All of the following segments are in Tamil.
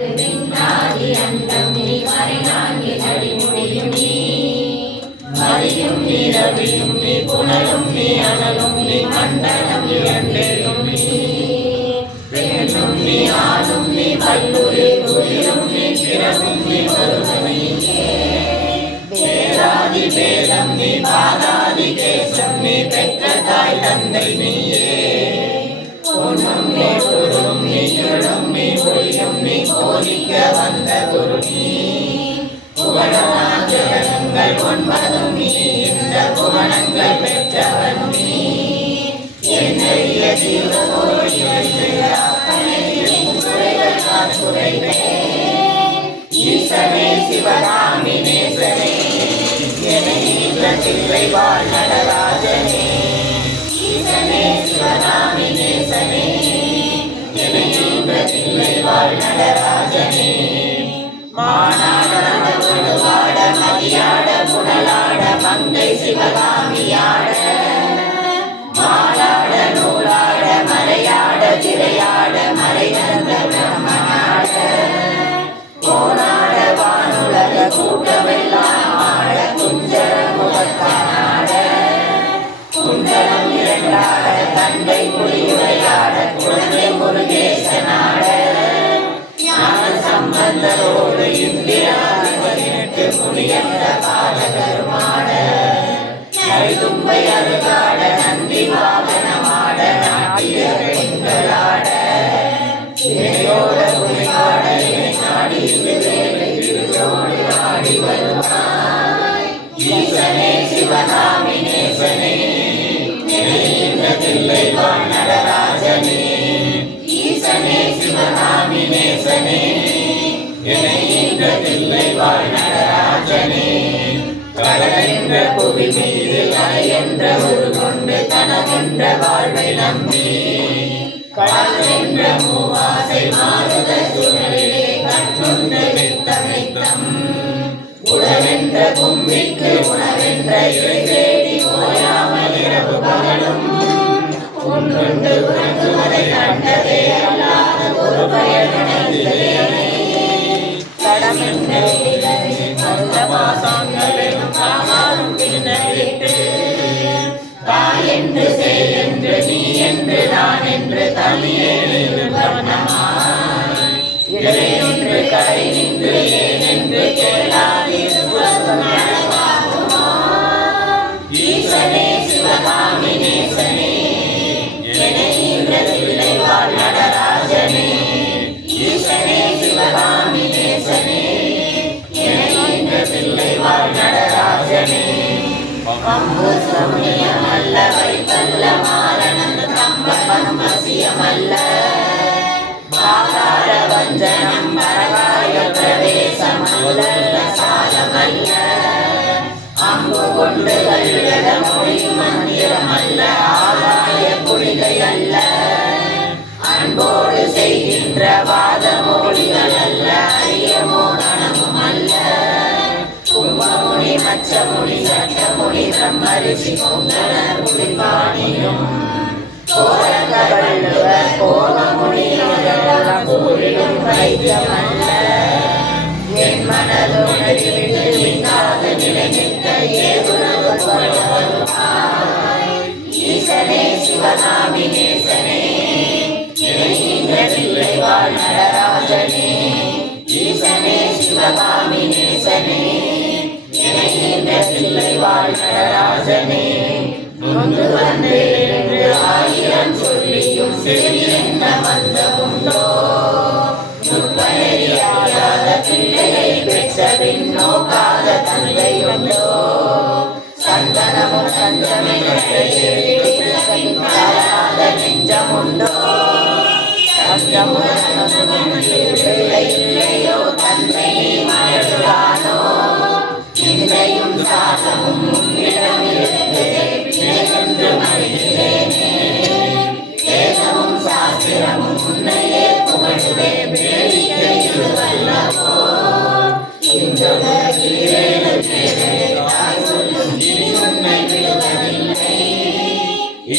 விண்ணாதி அண்டம் நீ மறைநான்கின் அடிமுடியும் நீ மதியும் நீ ரவியும் நீ புனலும் நீ அனலும் நீ மண்டலம் இரண்டேயும் நீ பெண்ணும் நீ ஆணும் நீ பல்லுரி குயிலும் நீ பிறவும் நீ ஒருவனியே பேராதி பேதம் நீ பாதாதி கேசம் நீ பெற்ற தாய் தந்தை நீயே பொன்னும் நீ பொருளும் நீ இருளும் நீ ஒளியும் நீ போதிக்க வந்த குரு நீ புகழங்கள் ஒன்பதும் நீ இந்த புவனங்கள் பெற்றவன் நீ என்னைய ஈசனே சிவகாமி நேசனே தில்லை வாழ் நடராஜனே ஈசனே சிவகாமி நேசனே தில்லை வாழ் நடராஜனே மானாட மடுவாட மதியாட புனலாட மங்கை சிவகாமியாட மாலாட நூலாட மறையாட திரையாட மறைந்த பிரம்மனாட கோனாட வானுலக கூட்டமெல்லாம் ஆட குஞ்சர முகத்தானாட குண்டலம் இரண்டாட தந்தை குடியுரையாட குழந்தை முருகேசனாட ஞான சம்பந்தரோடு இந்திராதி 18 முடியந்த பாலகருமாட நரிதும்பை அருகாட நந்தி வாகனமாட நாட்டிய பெண்களாட இணையோட குறைகாட நாடி திருவேலையோடு ஆடி வருவாய் ஈசனே சிவகாமி நேசனே தில்லை வாழ் நடராஜனே ஈசனே சிவகாமி நேசனே தில்லை வாழ் நடராஜனே கடலென்ற புவி மீது கலையென்ற ஒரு கொண்டு தனதென்ற வாழ்வை நம்பி கடலென்ற மூவாசை மாறுத சூழலிலே கற்றுண்டு வித்தமைத்தம் உடலென்ற கும்பிக்கு உணவென்ற இறை தேடி ஓயாமல் இரவு பகலும் ஒன்றுண்டு உறங்குவதை கண்டதே அல்லாத ஒரு பயனிலே கடமென்ற தாய் என்று சேய் என்று நீ என்று நான் என்று தனியேறு இடையென்று கடை நின்று ஏன் என்று ஈசனே சிவகாமி நேசனே தில்லை வாழ் நடராஜனே ஈசனே சிவகாமி நேசனே தில்லை வாழ் நடராஜனே பம்பு சமயமல்ல வைத்தல்ல மாரணந்த கம்பம் வசியமல்ல பாதார வஞ்சனம் பரகாய பிரவேசமல்ல சாலமல்ல அம்பு கொண்டு கல்விட மொழியும் மந்திரமல்ல ஆகாய குளிகை அல்ல அன்போடு செய்கின்ற வாத மொழிகள் அல்ல அரியமோ கணமும் அல்ல கும்பமுனி மச்சமுனி சட்டமுனி பிரம்மரிஷி பொங்கலர் முடிவாணியும் கோரங்க வள்ளுவர் கோமமுனி கூறிடும் வைத்தியமல்ல என் மனதோடு விட்டு விண்ணாத நிலை நிற்க ஏதுணர்வு ஈசனே சிவகாமி நேசனே தில்லை வாழ் நடராஜனே ஈசனே சிவகாமி நேசனே தில்லை வாழ் நடராஜனே முந்து வந்தேன் ஆயிரம் சொல்லியும் சரி என்ன வந்த உண்டோ நுட்பநெறியாத பிள்ளையை பெற்ற பின்னோக்காத தந்தையுண்டோ சந்தனமும் சந்தமிழாத நெஞ்சமுண்டோ பிள்ளை இல்லையோ தந்தை மழானோ நிந்தையும் சாதமும் வேதமும் சாஸ்திரமும் உன்னையே புகழுவே வல்லவோ உன்னை விடுவதில்லை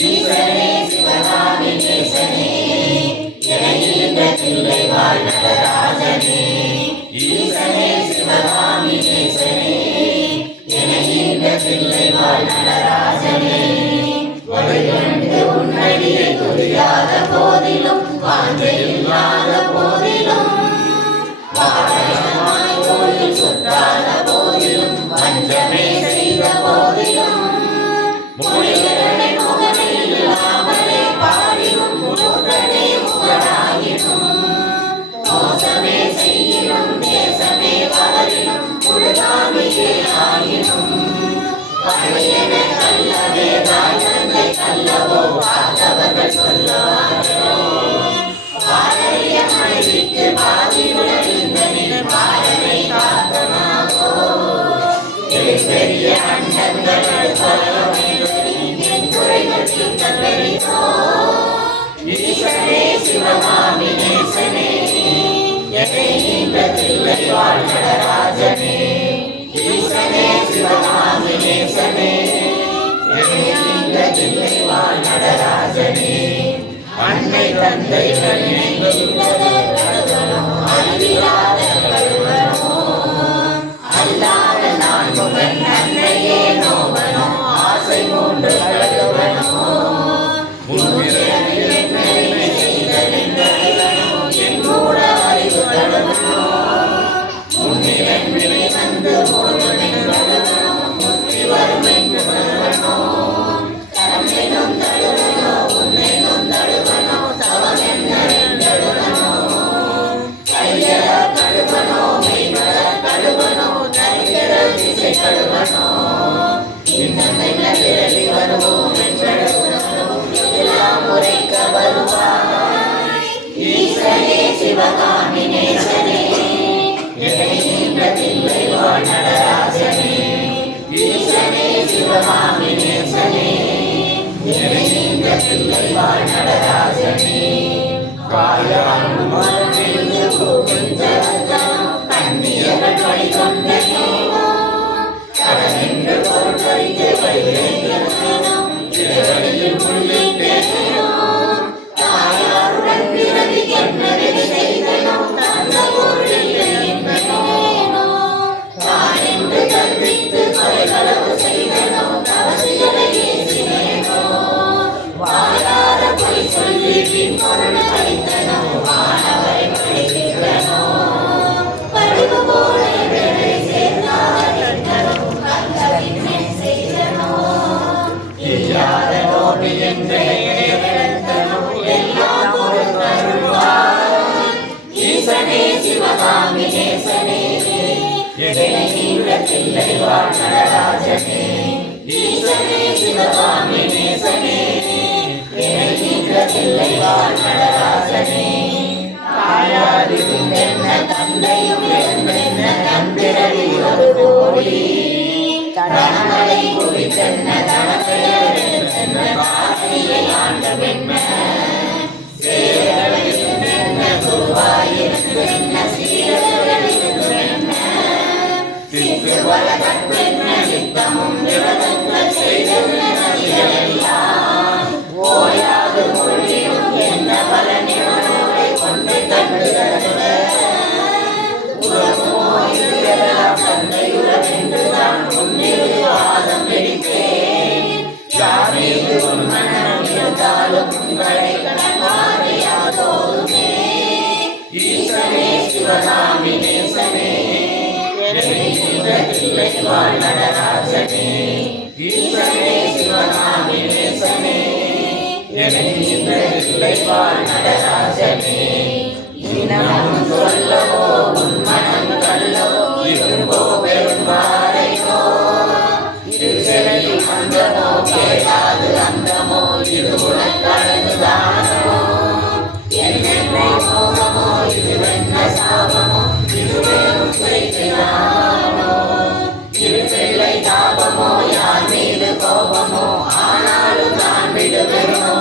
ஈசனே சிவகாமி நேசனே தில்லை வாழ் நடராஜனே பார்த்தவர்கள் சொல்லுவார்களோ பாரறிய மனைவிக்கு பாதியுடன் இந்த நின் பாரனை காத்தனாகோ பெரிய அண்டங்கள் என் குறைகள் தீர்க்க பெரிதோ ஈசனே சிவகாமி நேசனே என்னை ஈன்றதில்லை வாழ் நடராஜனே ஈசனே சிவகாமி நேசனே என்னை ஈன்றதில்லை வாழ் நடராஜனே அன்னை தந்தைகள் அறிவில்லாத கருவனோ அல்லாத நான் முகன் அன்னையே நோவனோ ஆசை மூன்று கழுவனோ என் மூட அறிவு கழுவனோ முன்னிலன் வினை வந்து மூடுவனோ முற்றி வரும் என்று வருவனோ தன்னை நொந்தழுவனோ உன்னை நொந்தழுவனோ தவம் என்ன என்றழுவனோ கையல கழுவனோ மெய்மல கழுவனோ தனிகர திசை கழுவனோ இன்னும் என்ன விரவி வருவோம் என்றழுவனோ எல்லாம் உரைக்க வருவாய் ஈசனே சிவகாமி நேசனே என்னை ஈன்றதில்லை வாழ் நடராஜனே ஈசனே சிவகாமி நேசனே என்னை ஈன்றதில்லை வாழ் நடராஜனே காயாலும் மரணிந்து பூமிஞ்சவர்தனம் கண்ணியர்கள் வழிகொண்டேனோ கடனென்று பொருட்பறிந்து வழிகிறேனோ இடவழியில் முள்ளிட்டேனோ தாயாருடன் பிறவி என்ன வெளி செய்தனோ தந்த பொருளில்லை என்பனோ தானென்று கற்பித்து கொலைகளவு செய்தனோ தவசிகளை ஏசினேனோ வாயார பொய் சொல்லி பின் பொருள் அளித்தனோ வானவரை மழைக்கிறனோ படிவு போல வேலை சேர்ந்தாரிட்டனோ கந்தவின் செய்தனோ இல்லாத நோபி என்றே எல்லாம் பொருள்வாய் ஈசனே சிவகாமி நேசனே என்னை ஈன்றதில்லை வாழ் நடராஜனே ஈசனே சிவகாமி நேசனே என்னை ஈன்றதில்லை வாழ் நடராஜனே தாயாரிருந்தென்ன தந்தையும் இருந்தென்ன தந்திரவி ஒரு கோடி தனமலை குறித்தென்ன தனப்பெயரென்ன தாயை ஆண்ட பெண்ண சேரலிருந்தென்ன குருவாயிருந்தென்ன சீரர்களிருந்தென்ன சித்து வளர்த்தென்ன சித்தமும் விரதங்கள் செய்தெல்லாம் ஓயாது மொழியும் என்ன பலனிவனோரை கொண்டு கண்டுதற்க உறவோ இதெல்லாம் தந்தையுறவென்றுதான் முன்னிரு வாதம் வெடித்தேன் யாமீது உன் மனம் இருந்தாலும் உங்களை கடமாறையாதோதுமே ஈசனே சிவகாமி நேசனே என்னை ஈன்றதில்லை வாழ் நடராஜனே ஈசனே சிவகாமி நேசனே என்னை ஈன்றதில்லை வாழ் நடராஜனே இனமும் சொல்லவோ உன் மனம் கல்லவோ இரும்போ பெரும்பாறையோ இது சிலையில் அந்தமோ கேளாது அந்தமோ இது உனக்கடங்குதானோ என்னென்ன மோகமோ இது என்ன சாபமோ இது வேறும் செய்தானோ இரு பிள்ளை தாபமோ யார் மீது கோபமோ ஆனாலும் நான் விடுவேனோ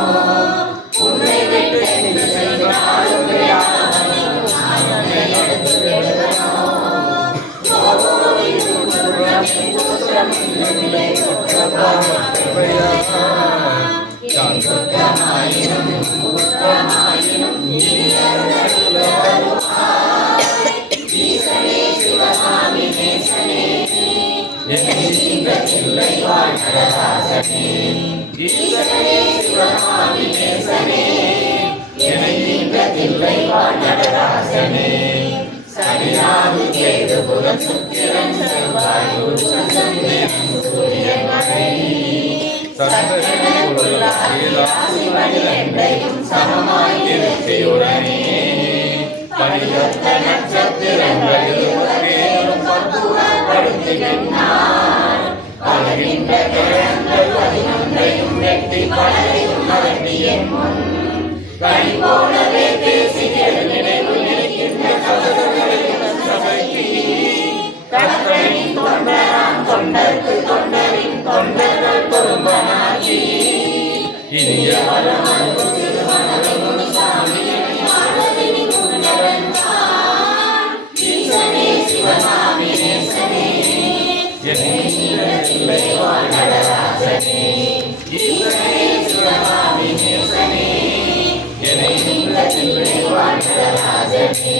உன்னை விட்டு என்று செய்தாலும் விடாதவனோ நானே எடுத்து விடுவனோ குற்றம் இல்லை குற்றமாயினும் குற்றமாயினும் ஈசனே சிவகாமி நேசனே என்னை ஈன்றதில்லை வாழ் நடராஜனே ஈசனே சிவகாமி நேசனே என்னை ஈன்றதில்லை வாழ் நடராஜனே சரியாது கேது புதன் சுக்கிரன் செவ்வாய் குரு சந்திரன் சூரியன் மழை சமமாய் இருக்கையுடனே பனியொத்த நட்சத்திரங்களில் படுத்துகின்றார் பலகின்ற கிழங்கள் 11 வெட்டி பலரையும் அரட்டி என் முன் கனி போலவே பேசி கெடுநினைவு நினைக்கின்ற சபைக்கு கற்றனின் தொண்டராம் தொண்டர்க்கு தொண்டரின் தொண்டர்கள் பொறுப்பனாகி இனிய வரமன்பு திருமணமுனி சாமியினை ஆளவினி முன்னரன் தான் ஈசனே சிவகாமி நேசனே என்னை நீலத்தில்லை வாழ்நடராசனே ஈசனே சிவகாமி நேசனே என்னை நீலத்தில்லை வாழ்நடராசனே